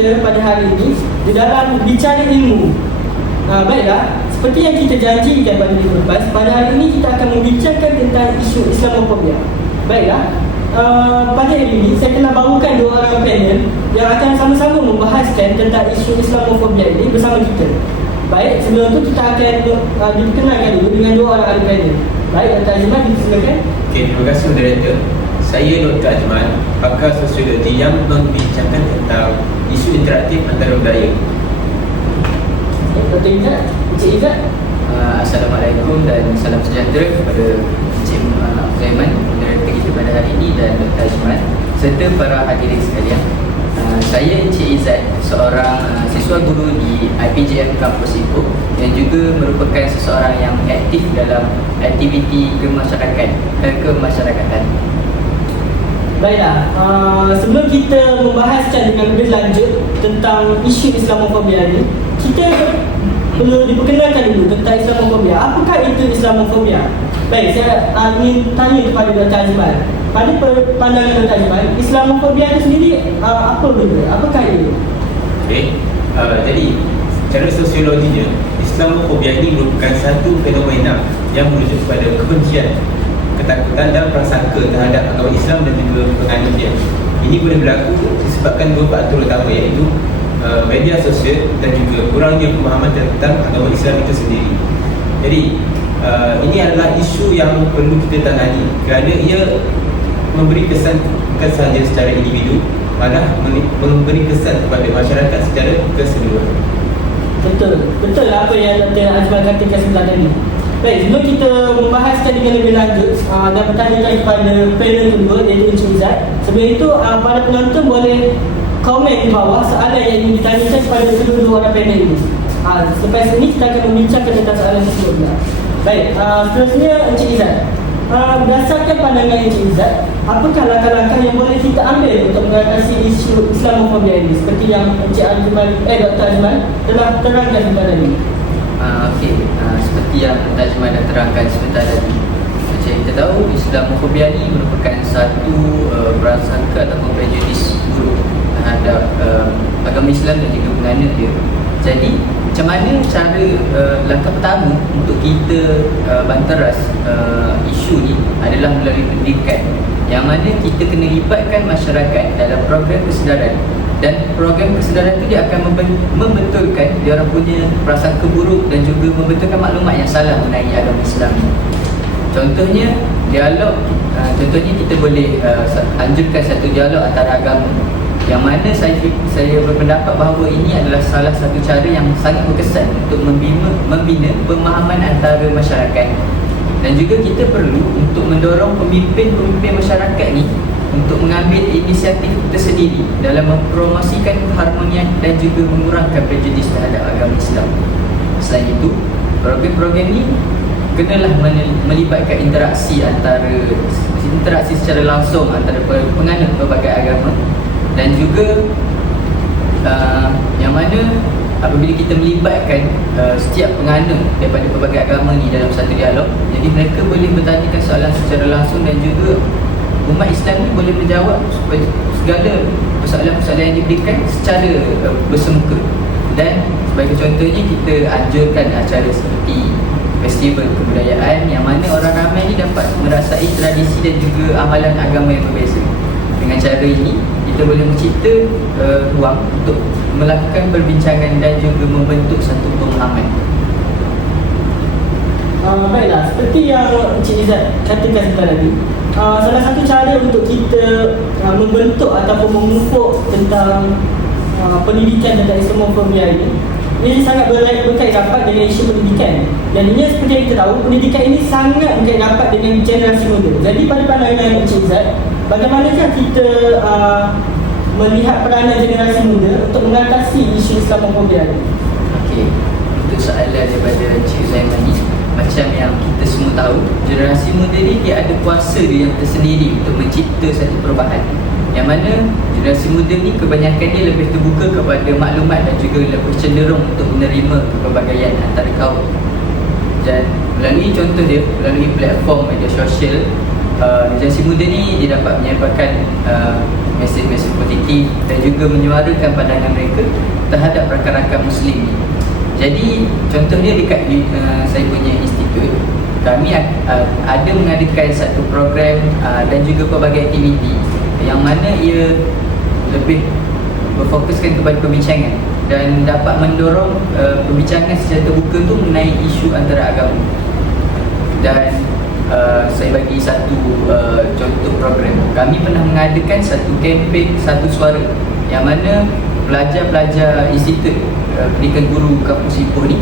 kita pada hari ini di dalam bicara ilmu. Baiklah, seperti yang kita janjikan pada minggu lepas, pada hari ini kita akan membicarakan tentang isu Islamofobia. Baiklah, pada hari ini saya telah bawakan dua orang panel yang akan sama-sama membahaskan tentang isu Islamofobia ini bersama kita. Baik, sebelum itu kita akan diperkenalkan dulu dengan dua orang ahli panel. Baik, Dr. Azman, silakan. Okey, terima kasih moderator. Saya Dr. Azman, pakar sosiologi yang membincangkan tentang isu interaktif antara budaya. Dr. Izzat, Encik Izzat. Assalamualaikum dan salam sejahtera kepada Encik Zaiman, moderator kita pada hari ini, dan Dr. Azman serta para hadirin sekalian. Saya Encik Izzat, seorang siswa guru di IPJM Kampus Ipoh yang juga merupakan seseorang yang aktif dalam aktiviti kemasyarakatan. Baiklah, sebelum kita membahaskan dengan lebih lanjut tentang isu Islamofobia ini, kita perlu diperkenalkan dulu tentang Islamofobia. Apakah itu Islamofobia? Baik, saya ingin tanya kepada Dr. Azman. Pada pandangan Dr. Azman, Islamofobia itu sendiri apa benda? Apakah itu? Okey, jadi secara sosiologinya, Islamofobia ini merupakan satu fenomena yang merujuk kepada kebencian, ketakutan dan prasangka terhadap agama Islam dan juga penganutnya. Ini boleh berlaku disebabkan dua faktor utama, iaitu media sosial dan juga kurangnya pemahaman tentang agama Islam itu sendiri. Jadi ini adalah isu yang perlu kita tangani kerana ia memberi kesan bukan sahaja secara individu, malah memberi kesan kepada masyarakat secara keseluruhan. Betul apa yang Dr. Azman katakan sebelah tadi. Baik, sebelum kita membahaskan dengan lebih lanjut dan bertanyakan kepada panel kedua, iaitu Encik Izzat, sebelum itu para penonton boleh komen di bawah soalan yang ingin ditanyakan kepada kedua-dua orang panel ini. Selepas ini kita akan membincangkan tentang soalan tersebut. Baik, seterusnya Encik Izzat, berdasarkan pandangan Encik Izzat, apakah langkah-langkah yang boleh kita ambil untuk mengatasi isu Islamofobia ini seperti yang Encik Dr. Azman telah terangkan kepada ini? Seperti yang Dr. Azman dah terangkan sebentar tadi, macam kita tahu, Islamofobia ini merupakan satu prasangka atau prejudis buruk terhadap agama Islam dan juga penganut dia. Jadi macam mana cara langkah pertama untuk kita banteras isu ni adalah melalui pendidikan, yang mana kita kena libatkan masyarakat dalam program kesedaran, dan program kesedaran tu dia akan membetulkan dia orang punya prasangka buruk dan juga membetulkan maklumat yang salah mengenai agama Islam ni. Contohnya dialog, contohnya kita boleh anjurkan satu dialog antara agama, yang mana saya berpendapat bahawa ini adalah salah satu cara yang sangat berkesan untuk membina pemahaman antara masyarakat. Dan juga kita perlu untuk mendorong pemimpin-pemimpin masyarakat ni untuk mengambil inisiatif tersendiri dalam mempromosikan keharmonian dan juga mengurangkan prejudis terhadap agama Islam. Selain itu, program-program ni kenalah melibatkan interaksi secara langsung antara penganut pelbagai agama, dan juga yang mana apabila kita melibatkan setiap penganut daripada pelbagai agama ni dalam satu dialog, jadi mereka boleh bertanyakan soalan secara langsung dan juga umat Islam ni boleh menjawab segala persoalan-persoalan yang diberikan secara bersemuka. Dan sebagai contohnya, kita anjurkan acara seperti festival kebudayaan, yang mana orang ramai ni dapat merasai tradisi dan juga amalan agama yang berbeza. Dengan cara ini, kita boleh mencipta ruang untuk melakukan perbincangan dan juga membentuk satu pemahaman. Baiklah, seperti yang Encik Izzat katakan sebentar tadi, salah satu cara untuk kita membentuk ataupun memupuk tentang pendidikan tentang Islamofobia ini sangat berkait rapat dengan isu pendidikan. Jadinya seperti yang kita tahu, pendidikan ini sangat berkait rapat dengan generasi muda. Jadi pada pandangan Encik Izzat, bagaimanakah kita melihat peranan generasi muda untuk mengatasi isu Islamofobia ini? Okey, untuk soalan daripada Encik Zaiman ni, macam yang kita semua tahu, generasi muda ni dia ada kuasa dia yang tersendiri untuk mencipta satu perubahan, yang mana generasi muda ni kebanyakan dia lebih terbuka kepada maklumat dan juga lebih cenderung untuk menerima kepelbagaian antara kaum. Dan melalui contoh dia, melalui platform media sosial generasi muda ni dia dapat menyampaikan mesej-mesej positif dan juga menyuarakan pandangan mereka terhadap rakan-rakan Muslim ni. Jadi contohnya dekat saya punya institut, kami ada mengadakan satu program dan juga pelbagai aktiviti yang mana ia lebih berfokuskan kepada perbincangan dan dapat mendorong perbincangan secara terbuka tu mengenai isu antara agama. Dan saya bagi satu contoh program. Kami pernah mengadakan satu kempen Satu Suara yang mana pelajar-pelajar Institut Pendidikan Guru Kampus Ipoh ni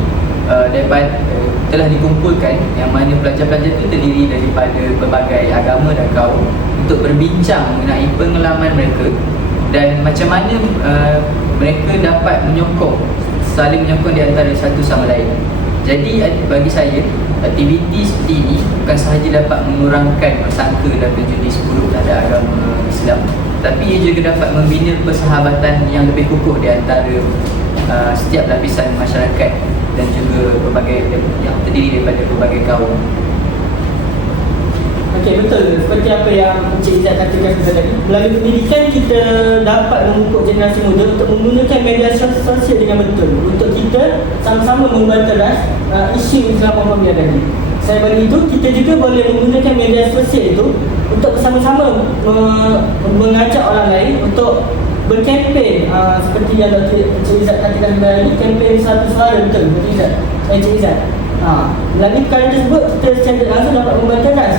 telah dikumpulkan, yang mana pelajar-pelajar itu terdiri daripada pelbagai agama dan kaum untuk berbincang mengenai pengalaman mereka dan macam mana mereka dapat saling menyokong di antara satu sama lain. Jadi bagi saya, aktiviti seperti ini bukan sahaja dapat mengurangkan prasangka dan prejudis buruk terhadap agama Islam, tapi ia juga dapat membina persahabatan yang lebih kukuh di antara setiap lapisan masyarakat dan juga yang terdiri daripada berbagai kaum. Okey, betul. Seperti apa yang Encik Izzat katakan tadi, melalui pendidikan kita dapat memupuk generasi muda untuk menggunakan media sosial dengan betul untuk kita sama-sama membanteras isu Islamofobia tadi. Saya bagi itu, kita juga boleh menggunakan media sosial itu untuk bersama-sama mengajak orang lain untuk berkempen seperti yang Encik Izzat katakan tadi, kempen Satu Suara. Betul, Encik Izzat. Melalui perkara tersebut, kita secara langsung dapat membanteras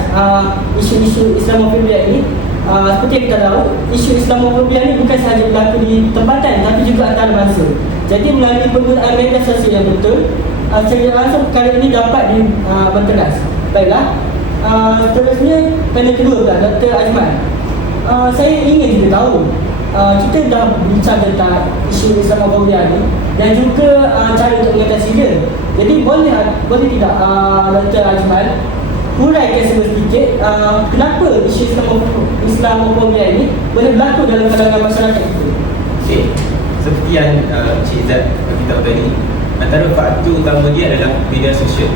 isu-isu Islamofobia ini. Seperti yang kita tahu, isu Islamofobia ini bukan sahaja berlaku di tempatan tapi juga antarabangsa. Jadi melalui penggunaan media sosial yang betul, secara langsung perkara ini dapat dibanteras. Baiklah, seterusnya panel kedua pula, Dr. Azman. Saya ingin kita tahu, kita dah bincang tentang isu Islamofobia ni dan juga cara untuk mengatasi dia. Jadi boleh tidak Dr. Azman huraikan sedikit kenapa isu Islamofobia ini boleh berlaku dalam kalangan masyarakat itu? Okey, seperti yang Cik Izzat beritahu tadi, antara faktor utama dia adalah media sosial.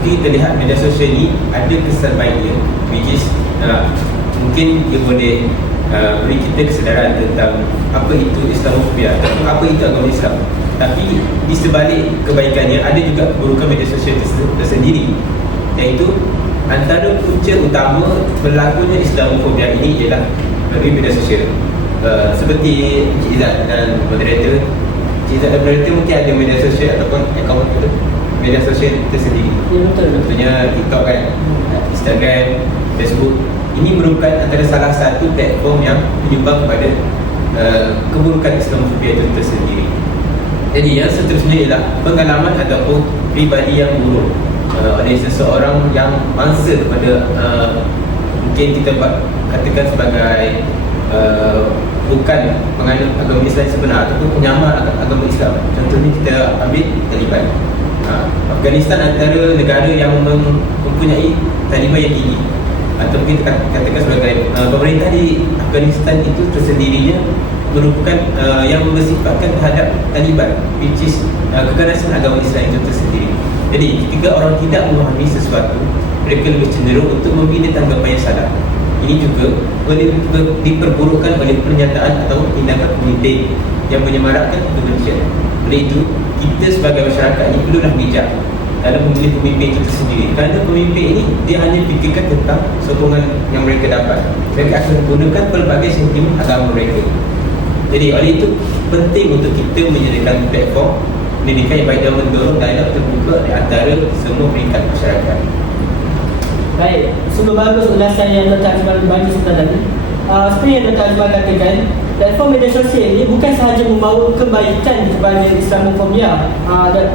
Mungkin kita lihat media sosial ni ada kesan baik dia, which is mungkin dia boleh beri kita kesedaran tentang apa itu Islamofobia atau apa itu agama Islam. Tapi di sebalik kebaikannya ada juga keburukan media sosial tersendiri, iaitu antara punca utama berlakunya Islamofobia ini ialah melalui media sosial. Seperti Encik Izzat dan moderator, Encik Izzat dan moderator mungkin ada media sosial ataupun akaun media sosial tersendiri. Ya, betul. Contohnya TikTok kan, Instagram, Facebook. Ini merupakan antara salah satu platform yang menyumbang kepada keburukan Islamofobia itu tersendiri. Jadi yang seterusnya ialah pengalaman ataupun pribadi yang buruk oleh seseorang yang mangsa kepada mungkin kita katakan sebagai bukan penganut agama Islam sebenar ataupun penyamar agama Islam. Contohnya kita ambil Taliban. Afghanistan antara negara yang mempunyai Taliban yang tinggi, atau kita katakan sebagai pemerintah di Afghanistan itu tersendirinya merupakan yang bersifatkan terhadap Taliban, which is keganasan agama Islam itu tersendiri. Jadi ketika orang tidak memahami sesuatu, mereka lebih cenderung untuk membina tanggapan yang salah. Ini juga boleh diperburukkan oleh pernyataan atau tindakan pemimpin yang menyemarakkan kebencian. Oleh itu, kita sebagai masyarakat ini perlulah bijak dalam memilih pemimpin itu tersendiri, kerana pemimpin ini dia hanya fikirkan tentang sokongan yang mereka dapat. Mereka akan menggunakan pelbagai sentimen agama mereka. Jadi oleh itu penting untuk kita menyediakan platform pendidikan yang baik dan mendorong dialog terbuka di antara semua peringkat masyarakat. Baik, sungguh bagus ulasan yang Dr. Azman bagi sebentar tadi. Seperti yang Dr. Azman katakan, platform media sosial ini bukan sahaja membawa kebaikan kepada Islamofobia,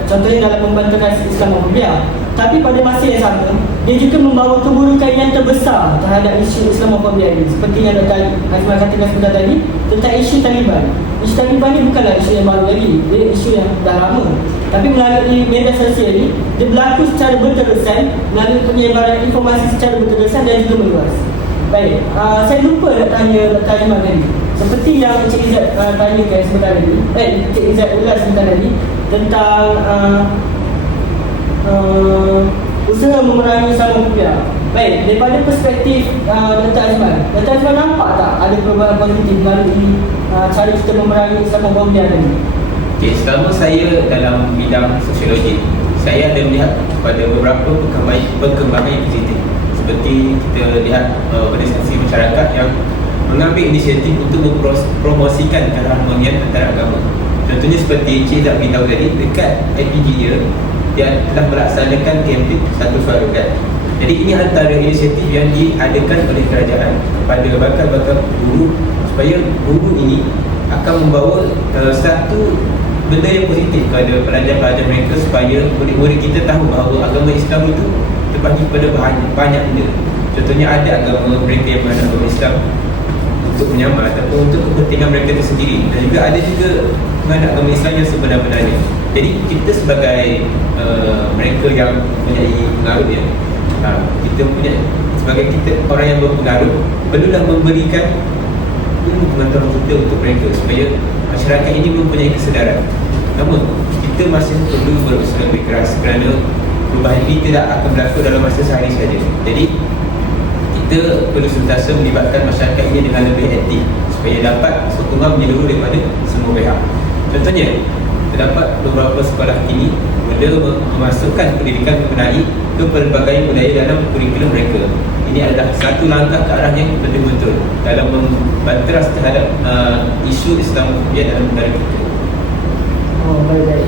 contohnya dalam membanteras Islamofobia, tapi pada masa yang sama dia juga membawa keburukan yang terbesar terhadap isu Islamofobia ini. Seperti yang Dr. Azman katakan sebentar tadi tentang isu Taliban. Isu Taliban ini bukanlah isu yang baru lagi, dia isu yang dah lama. Tapi melalui media sosial ini dia berlaku secara berterusan, melalui penyebaran informasi secara berterusan dan juga meluas. Baik, saya lupa nak tanya Dr. Azman tadi, seperti yang Encik Izzat tanyakan sebentar tadi, Encik Izzat ulas sebentar tadi tentang usaha memerangi Islamofobia. Baik, daripada perspektif Dr. Azman, Dr. Azman nampak tak ada perubahan positif melalui cara kita memerangi Islamofobia ni? Okay, selama saya dalam bidang sosiologi, saya ada melihat pada beberapa perkembangan yang positif. Seperti kita lihat organisasi masyarakat yang mengambil inisiatif untuk mempromosikan keharmonian antara agama. Contohnya seperti Cik Zak beritahu tadi, dekat IPG dia telah melaksanakan kempen Satu Suara kan. Jadi ini antara inisiatif yang diadakan oleh kerajaan kepada bakal-bakal guru, supaya guru ini akan membawa satu benda yang positif kepada pelajar-pelajar mereka, supaya murid-murid kita tahu bahawa agama Islam itu terbagi kepada banyak benda. Contohnya ada agama mereka yang menganut agama Islam untuk menyamar ataupun untuk kepentingan mereka itu sendiri, dan juga ada juga menganut agama Islam yang sebenar-benarnya. Jadi kita sebagai mereka yang mempunyai pengaruh ya, kita punya sebagai kita orang yang berpengaruh, perlulah memberikan ilmu pengetahuan kita untuk mereka supaya masyarakat ini mempunyai kesedaran. Namun kita masih perlu berusaha lebih keras kerana perubahan ini tidak akan berlaku dalam masa sehari saja. Jadi kita perlu sentiasa melibatkan masyarakat ini dengan lebih aktif supaya dapat sokongan menyeluruh daripada semua pihak. Contohnya, terdapat beberapa sekolah kini mula memasukkan pendidikan mengenai ke pelbagai budaya dalam kurikulum mereka. Ini adalah satu langkah ke arah yang lebih betul dalam membanteras terhadap isu Islamofobia dalam negara kita. Oh, baik-baik.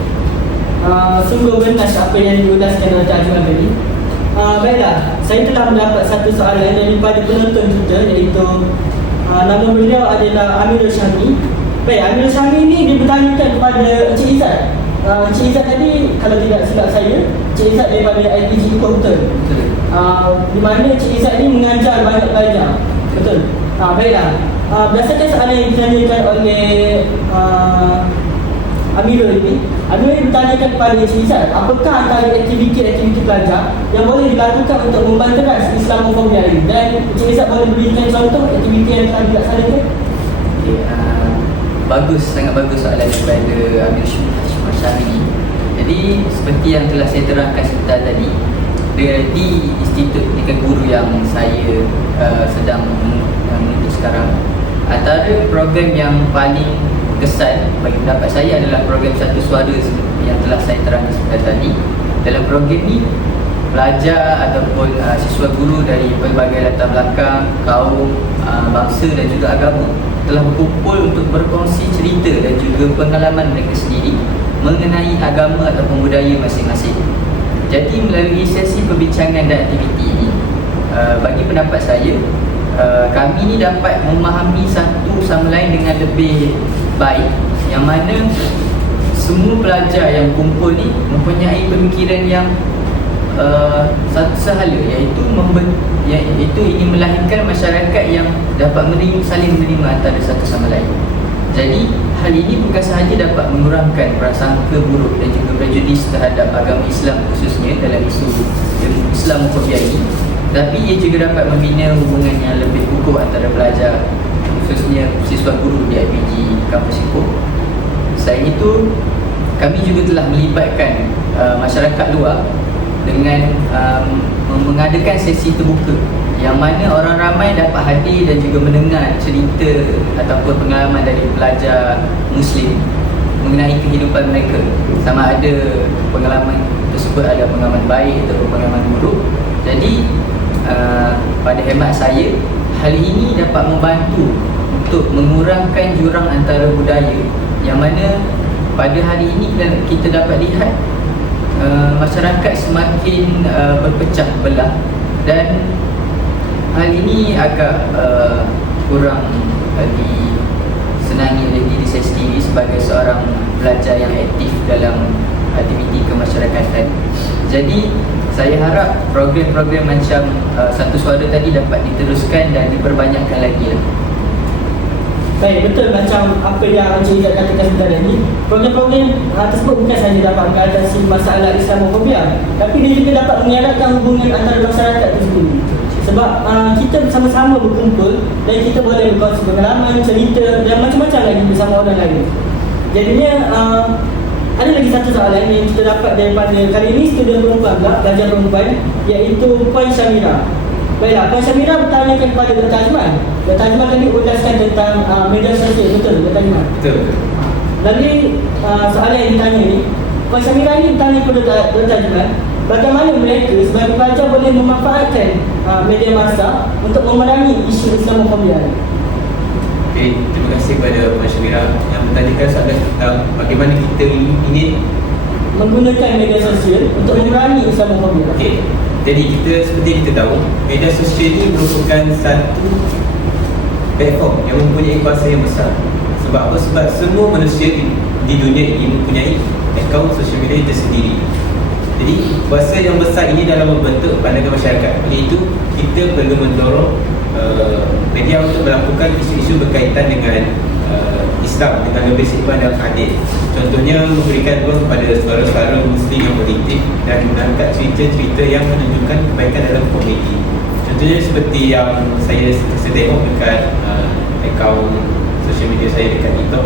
Sungguh benar apa yang diulaskan oleh Dr. Azman tadi. Baiklah, saya telah mendapat satu soalan daripada penonton kita, iaitu nama beliau adalah Amirul Syami. Baik, Amirul Syami ni dia bertanyakan kepada Encik Izzat. Encik Izzat tadi, kalau tidak silap saya, Encik Izzat daripada IPG Komputer. Di mana Encik Izzat ni mengajar banyak pelajar. Betul? Baiklah. Berdasarkan soalan yang ditanyakan oleh Amirul ini, Amirul bertanyakan kepada Encik Izzat, apakah antara aktiviti-aktiviti pelajar yang boleh dilakukan untuk membanteras Islamofobia ini? Dan Encik Izzat boleh berikan contoh aktiviti yang telah dilaksanakan? Okay, bagus, sangat bagus soalan daripada Amir Syahri. Jadi seperti yang telah saya terangkan sebentar tadi, di Institut Pendidikan Guru yang saya sedang menuntut sekarang, antara program yang paling kesan bagi pendapat saya adalah program Satu Suara seperti yang telah saya terangkan sebentar tadi. Dalam program ni, pelajar ataupun siswa guru dari pelbagai latar belakang, kaum, bangsa dan juga agama telah berkumpul untuk berkongsi cerita dan juga pengalaman mereka sendiri mengenai agama ataupun budaya masing-masing. Jadi melalui sesi perbincangan dan aktiviti ini, bagi pendapat saya, kami ni dapat memahami satu sama lain dengan lebih baik, yang mana semua pelajar yang kumpul ni mempunyai pemikiran yang sehala, iaitu ingin melahirkan masyarakat yang dapat saling menerima antara satu sama lain. Jadi hal ini bukan sahaja dapat mengurangkan prasangka buruk dan juga prejudis terhadap agama Islam khususnya dalam isu Islamofobia ini, tapi ia juga dapat membina hubungan yang lebih kukuh antara pelajar, khususnya siswa guru di IPG Kampus Ipoh. Selain itu, kami juga telah melibatkan masyarakat luar dengan mengadakan sesi terbuka yang mana orang ramai dapat hadir dan juga mendengar cerita ataupun pengalaman dari pelajar Muslim mengenai kehidupan mereka, sama ada pengalaman tersebut ada pengalaman baik atau pengalaman buruk. Jadi pada hemat saya, hal ini dapat membantu untuk mengurangkan jurang antara budaya, yang mana pada hari ini kita dapat lihat masyarakat semakin berpecah belah, dan hal ini agak kurang disenangi oleh diri saya sendiri sebagai seorang pelajar yang aktif dalam aktiviti kemasyarakatan. Jadi saya harap program-program macam Satu Suara tadi dapat diteruskan dan diperbanyakkan lagi. Baik, betul macam apa yang Encik Izzat katakan sebentar tadi. Program-program tersebut bukan sahaja dapat mengatasi masalah Islamofobia, tapi dia juga dapat mengeratkan hubungan antara masyarakat itu sendiri. Sebab kita bersama-sama berkumpul dan kita boleh berkongsi pengalaman, cerita dan macam-macam lagi bersama orang lain. Jadinya ada lagi satu soalan yang kita dapat daripada kali ini student perempuan pula, pelajar perempuan, iaitu Puan Syamira. Baiklah, Puan Syamira bertanyakan kepada Dr. Azman. Dr. Azman tadi ulaskan tentang media sosial, betul Dr. Azman? Betul. Lalu soalan yang ditanya ni, Puan Syamira ni bertanya kepada Dr. Azman, bagaimana mereka sebagai pelajar boleh memanfaatkan media masa untuk memerangi isu Islamofobia ni? Okay, terima kasih kepada Puan Syamira yang bertanyakan soalan tentang bagaimana kita ingin. Menggunakan media sosial untuk memerangi Islamofobia. Okey, jadi seperti kita tahu, media sosial ini merupakan satu platform yang mempunyai kuasa yang besar. Sebab apa? Sebab semua manusia di dunia ini mempunyai akaun sosial media tersendiri. Jadi kuasa yang besar ini dalam membentuk pandangan masyarakat. Oleh itu, kita perlu mendorong media untuk melakukan isu-isu berkaitan dengan Islam dengan lebih seimbang dan adil. Contohnya memberikan ruang kepada suara-suara Muslim yang politik dan mengangkat cerita-cerita yang menunjukkan kebaikan dalam komuniti. Contohnya seperti yang saya tengok dekat akaun sosial media saya dekat TikTok.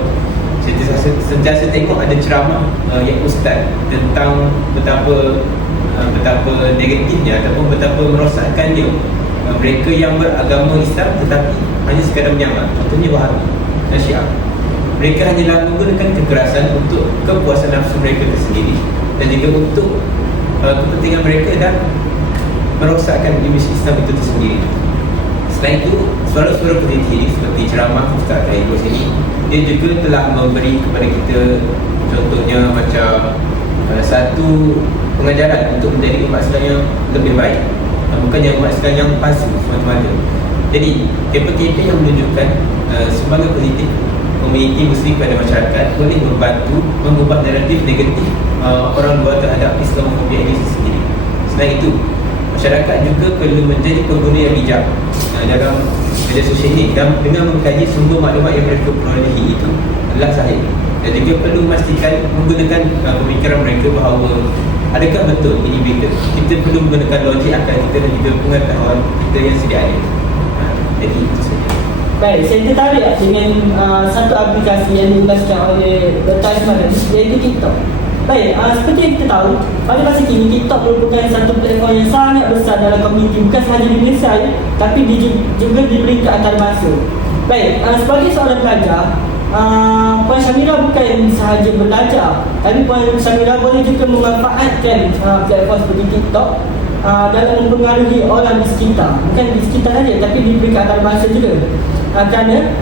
Saya sentiasa tengok ada ceramah yang ustaz tentang betapa negatifnya ataupun betapa merosakkannya mereka yang beragama Islam tetapi hanya sekadar menyamar. Contohnya Wahabi dan Syiah. Mereka hanyalah menggunakan kekerasan untuk kepuasan nafsu mereka tersendiri dan juga untuk kepentingan mereka dan merosakkan imej Islam itu tersendiri. Selain itu, suara-suara politik ini seperti ceramah Ustaz Tahirul sini, dia juga telah memberi kepada kita contohnya macam satu pengajaran untuk menjadi umat Islam yang lebih baik, bukannya umat Islam yang pasif semata-mata. Jadi, kempen-kempen yang menunjukkan sumbangan positif komuniti Muslim kepada masyarakat boleh membantu mengubah naratif negatif orang luar terhadap Islamofobia ini sendiri. Selain itu, masyarakat juga perlu menjadi pengguna yang bijak dalam media sosial ini dan dengan mengkaji sumber maklumat yang mereka perolehi itu adalah sahih, dan juga perlu memastikan menggunakan pemikiran mereka bahawa adakah betul ini berita. Kita perlu menggunakan logik akal kita dan juga pengetahuan kita yang sedia ada. Jadi itu saja. Baik, saya tertarik dengan satu aplikasi yang diulaskan oleh Dr. Azman tadi, iaitu TikTok. Baik, seperti yang kita tahu, pada masa kini TikTok merupakan satu platform yang sangat besar dalam komuniti, bukan sahaja di Malaysia tapi juga di peringkat antarabangsa. Baik, sebagai seorang pelajar, Puan Syamira bukan sahaja belajar, tapi Puan Syamira boleh juga memanfaatkan platform seperti TikTok dalam mempengaruhi orang di sekitar. Bukan di sekitar saja, tapi di peringkat antarabangsa juga. Kerana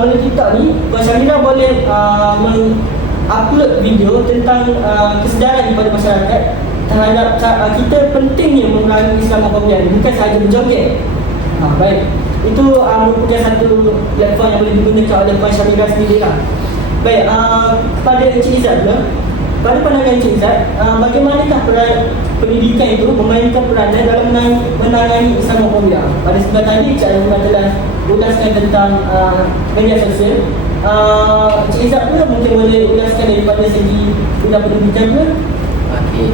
melalui TikTok ni, Puan Syamira boleh upload video tentang kesedaran kepada masyarakat terhadap kita pentingnya memerangi Islamofobia ni, bukan sahaja berjoget. Baik, itu merupakan satu platform yang boleh digunakan oleh Puan Syamira sendirilah. Baik, kepada Encik Izzat pula, pada pandangan Encik Izzat, bagaimanakah peran pendidikan itu memainkan peranan dalam menangani Islamofobia? Pada sebelah tadi Encik Azman telah ulaskan tentang media sosial. Encik Izzat pula mungkin boleh ulaskan daripada segi bidang pendidikan pula. Okey,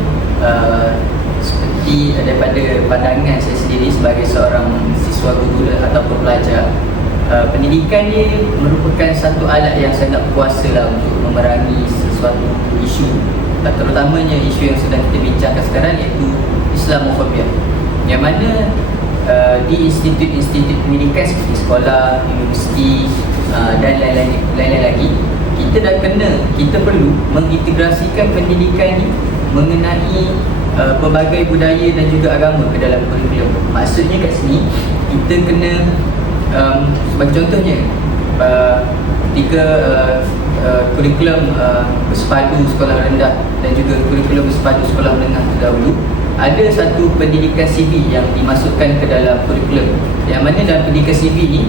seperti daripada pandangan saya sendiri sebagai seorang siswa guru ataupun pelajar, pendidikan ni merupakan satu alat yang sangat berkuasa lah untuk memerangi sesuatu isu, terutamanya isu yang sedang kita bincangkan sekarang, iaitu Islamofobia, yang mana di institut-institut pendidikan seperti sekolah, universiti dan lain-lain lagi, kita perlu mengintegrasikan pendidikan ni mengenai pelbagai budaya dan juga agama ke dalam kurikulum. Maksudnya kat sini kita kena sebagai contohnya ketika kurikulum bersepadu sekolah rendah dan juga kurikulum bersepadu sekolah menengah terdahulu, ada satu pendidikan CV yang dimasukkan ke dalam kurikulum, yang mana dalam pendidikan CV ni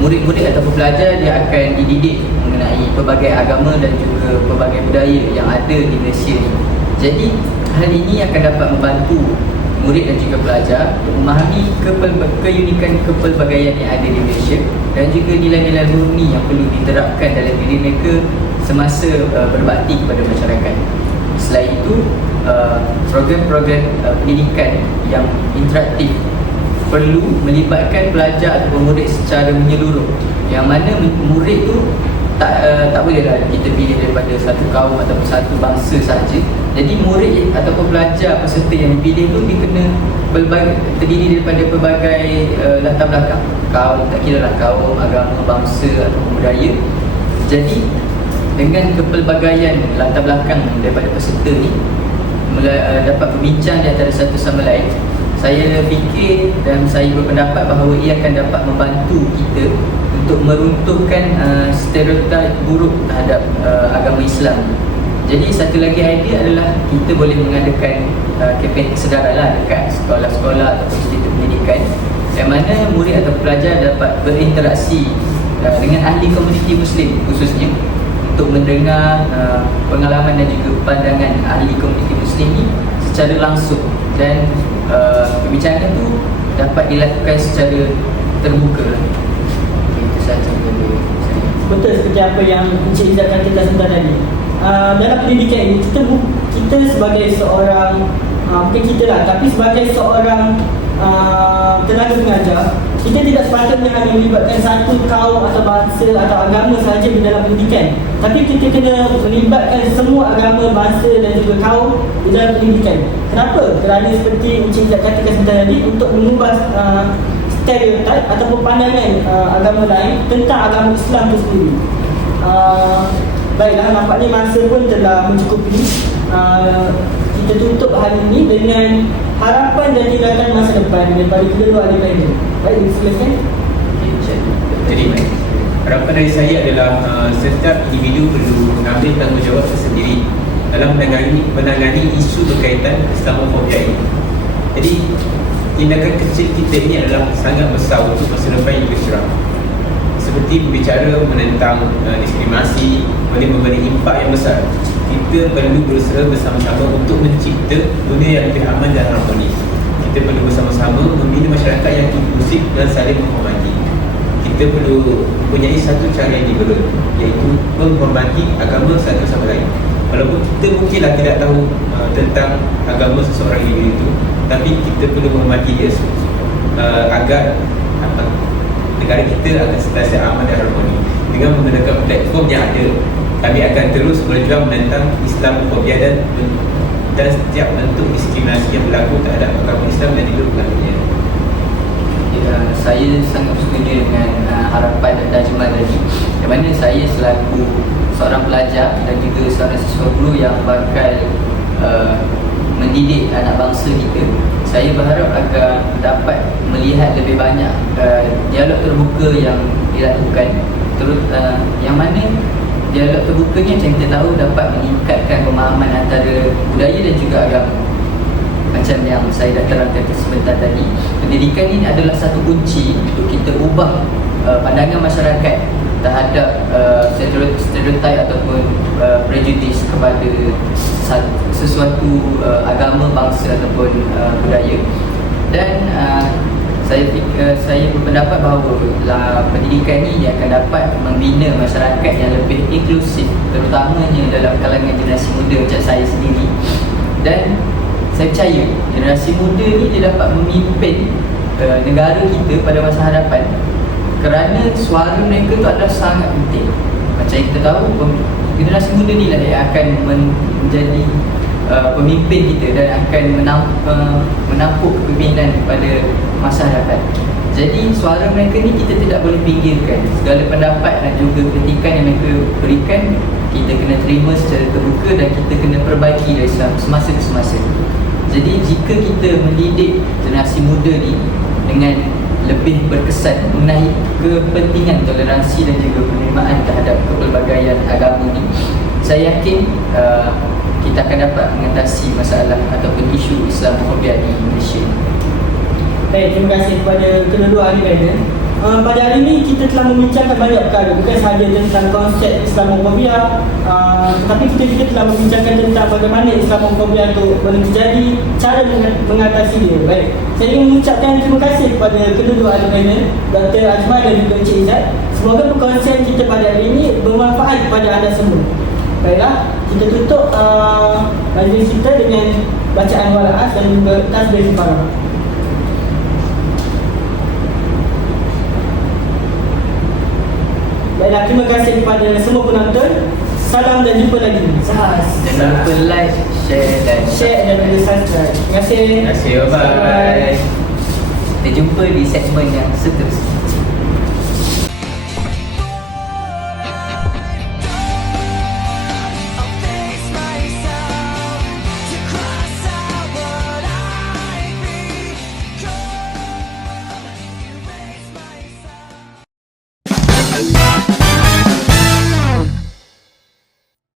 murid-murid ataupun pelajar dia akan dididik mengenai pelbagai agama dan juga pelbagai budaya yang ada di Malaysia ni. Jadi hal ini akan dapat membantu murid dan juga pelajar memahami keunikan kepelbagaian yang ada di Malaysia dan juga nilai-nilai murni yang perlu diterapkan dalam diri mereka semasa berbakti kepada masyarakat. Selain itu, program-program pendidikan yang interaktif perlu melibatkan pelajar atau murid secara menyeluruh, yang mana murid tu tak bolehlah kita pilih daripada satu kaum ataupun satu bangsa sahaja. Jadi murid ataupun pelajar peserta yang dipilih tu dia kena terdiri daripada pelbagai latar belakang, kaum, tak kira lah kaum, agama, bangsa ataupun budaya. Jadi dengan kepelbagaian latar belakang daripada peserta ni dapat berbincang di antara satu sama lain, saya fikir dan saya berpendapat bahawa ia akan dapat membantu kita untuk meruntuhkan stereotip buruk terhadap agama Islam. Jadi satu lagi idea adalah kita boleh mengadakan kempen kesedaran lah dekat sekolah-sekolah atau institut pendidikan, yang mana murid atau pelajar dapat berinteraksi dengan ahli komuniti Muslim khususnya untuk mendengar pengalaman dan juga pandangan ahli komuniti Muslim ni secara langsung, dan perbincangan tu dapat dilakukan secara terbuka. Itu sahaja dari saya. Betul seperti apa yang Encik Izzat katakan sebentar tadi. Dalam pendidikan ini kita sebagai seorang bukan kita lah, tapi sebagai seorang tenaga pengajar, kita tidak sepatutnya hanya melibatkan satu kaum atau bangsa atau agama sahaja di dalam pendidikan, tapi kita kena melibatkan semua agama, bangsa dan juga kaum di dalam pendidikan. Kenapa? Kerana seperti Encik Izzat katakan sebentar tadi, untuk mengubah stereotip ataupun pandangan agama lain tentang agama Islam itu sendiri. Baiklah, nampaknya masa pun telah mencukupi. Kita tutup hari ini dengan harapan dan tindakan masa depan daripada kedua ahli panel. Baik, silakan. Jadi harapan dari saya adalah setiap individu perlu mengambil tanggungjawab tersendiri dalam menangani isu berkaitan Islamofobia ini. Jadi tindakan kecil kita ini adalah sangat besar untuk masa depan yang lebih cerah. Seperti berbicara menentang diskriminasi boleh memberi impak yang besar. Kita perlu berusaha bersama-sama untuk mencipta dunia yang lebih aman dan harmonis. Kita perlu bersama-sama membina masyarakat yang inklusif dan saling menghormati. Kita perlu mempunyai satu cara yang liberal, iaitu menghormati agama satu sama lain. Walaupun kita mungkinlah tidak tahu tentang agama seseorang individu itu, tapi kita perlu menghormati dia agar negara kita akan sentiasa aman dan harmoni. Dengan menggunakan platform yang ada, kami akan terus berjuang menentang Islamofobia dan setiap bentuk diskriminasi yang berlaku terhadap agama Islam dan hidup lainnya. Saya sangat setuju dengan harapan dan terjemahan tadi, yang mana saya selaku seorang pelajar dan juga seorang siswa guru yang bakal mendidik anak bangsa kita, saya berharap agar dapat melihat lebih banyak dialog terbuka yang dilakukan, yang mana dialog terbuka ni macam kita tahu dapat meningkatkan pemahaman antara budaya dan juga agama. Macam yang saya dah terangkan sebentar tadi, pendidikan ini adalah satu kunci untuk kita ubah pandangan masyarakat terhadap stereotip ataupun prejudis kepada sesuatu agama, bangsa ataupun budaya. Dan saya berpendapat bahawa pendidikan ini akan dapat membina masyarakat yang lebih inklusif, terutamanya dalam kalangan generasi muda macam saya sendiri. Dan saya percaya generasi muda ni dia dapat memimpin negara kita pada masa hadapan, kerana suara mereka tu adalah sangat penting. Macam kita tahu, generasi muda ni lah yang akan menjadi pemimpin kita dan akan menampuk kepimpinan pada masa hadapan. Jadi suara mereka ni kita tidak boleh pinggirkan. Segala pendapat dan juga kritikan yang mereka berikan, kita kena terima secara terbuka dan kita kena perbaiki dari semasa ke semasa. Jadi jika kita mendidik generasi muda ni dengan lebih berkesan mengenai kepentingan toleransi dan juga penerimaan terhadap kepelbagaian agama ni, saya yakin kita akan dapat mengatasi masalah ataupun isu Islamofobia di Malaysia. Baik, terima kasih kepada kedua-dua ahli panel. Pada hari ini kita telah membincangkan banyak perkara, bukan sahaja tentang konsep Islamofobia, tetapi kita juga telah membincangkan tentang bagaimana Islamofobia itu boleh terjadi, cara mengatasi dia. Baik, saya ingin mengucapkan terima kasih kepada kedua-dua ahli panel, Dr. Ajmal dan juga Encik Izzat. Semoga perkongsian kita pada hari ini bermanfaat kepada anda semua. Baiklah, kita tutup majlis kita dengan bacaan wala'as dan juga tasbih sefarah. Baiklah, terima kasih kepada semua penonton. Salam dan jumpa lagi. Jangan lupa like, share dan Share dan juga subscribe. Terima kasih. Terima kasih, bye-bye. Kita jumpa di segmen yang seterusnya.